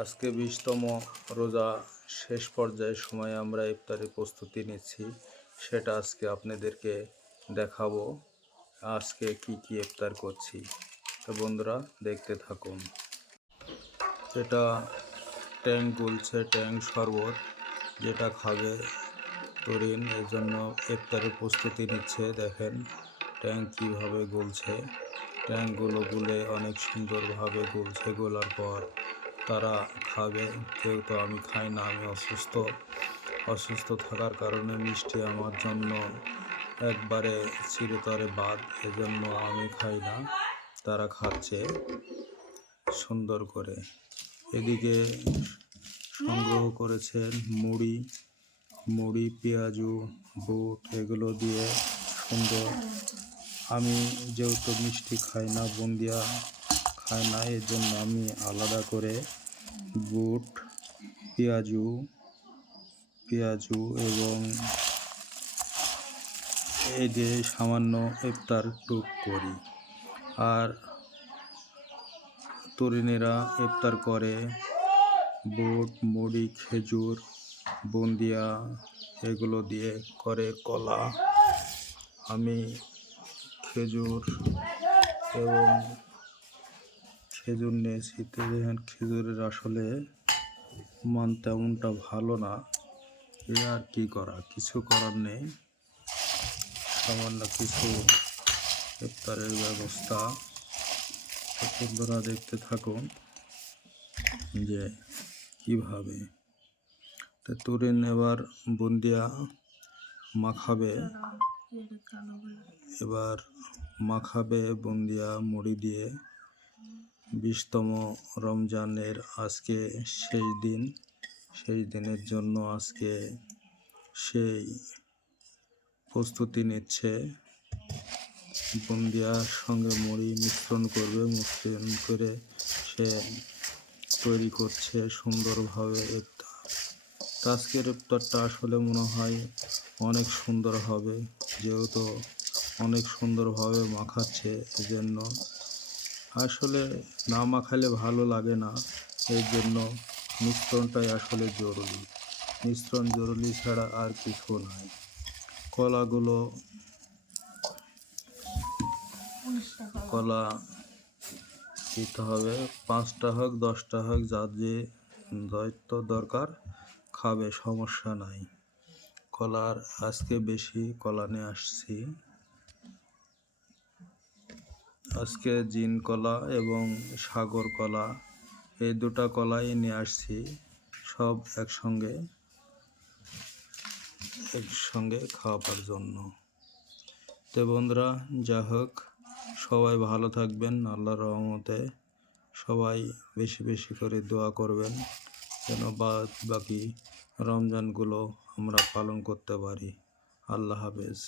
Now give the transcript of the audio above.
আজকে 20তম রোজা শেষ পর্যায়ের সময় আমরা ইফতারের প্রস্তুতি নিচ্ছি, সেটা আজকে আপনাদেরকে দেখাবো। আজকে কি ইফতার করছি, তো বন্ধুরা দেখতে থাকুন। এটা ট্যাং গুলছে, ট্যাং শরবত যেটা খাবে তরিন, এর জন্য ইফতারের প্রস্তুতি নিচ্ছে। দেখেন ট্যাং কীভাবে গুলছে, ট্যাংগুলো গুলে অনেক সুন্দরভাবে গুলছে। গোলার পর তারা খাবে। কেউ তো, আমি খাই না, আমি অসুস্থ থাকার কারণে মিষ্টি আমার জন্য একবারে চিরতরে বাদ, এজন্য আমি খাই না। তারা খাচ্ছে সুন্দর করে। এদিকে সংগ্রহ করেছেন মুড়ি, পেঁয়াজু, বুট, এগুলো দিয়ে সুন্দর। আমি যেহেতু মিষ্টি খাই না, বুন্দিয়া খাই না, এর জন্য আমি আলাদা করে বুট, পেঁয়াজু এবং এই দিয়ে সামান্য ইফতার টুক করি। আর তরুণীরা ইফতার করে বুট, মুড়ি, খেজুর, বুন্দিয়া, এগুলো দিয়ে করে। কলা, আমি খেজুর নিয়েছি। তো দেখেন খেজুরের আসলে মান তেমনটা ভালো না, এ আর কি করা, কিছু করার নেই। সামান্য কিছু ইফতারের ব্যবস্থা। বন্ধুরা দেখতে থাকুন যে কিভাবে। তো তরুণ এবার বুন্দিয়া মাখাবে বুন্দিয়া মুড়ি দিয়ে। 20তম রমজানের আজকে শেষ দিনের জন্য আজকে সেই প্রস্তুতি নিচ্ছে। বুন্দিয়ার সঙ্গে মুড়ি মিশ্রণ করে সে তৈরি করছে সুন্দরভাবে ইফতার। আজকের ইফতারটা আসলে মনে হয় অনেক সুন্দর হবে, যেহেতু অনেক সুন্দরভাবে মাখাচ্ছে। এজন্য আসলে না মাখালে ভালো লাগে না, এর জন্য মিশ্রণটাই আসলে জরুরি। মিশ্রণ জরুরি ছাড়া আর কিছু নাই। কলা দিতে হবে, 5টা হোক 10টা হোক, যার যে দায়িত্ব দরকার খাবে, সমস্যা নাই। কলার আজকে বেশি কলা নিয়ে আসছি। আজকে জিন কলা এবং সাগর কলা, এই দুটা কলাই নিয়ে আসছি, সব একসঙ্গে খাওয়ার জন্য। তো বন্ধুরা, যা হোক, সবাই ভালো থাকবেন। আল্লাহর রহমতে সবাই বেশি বেশি করে দোয়া করবেন, যেন বাকি রমজানগুলো আমরা পালন করতে পারি। আল্লাহ হাফেজ।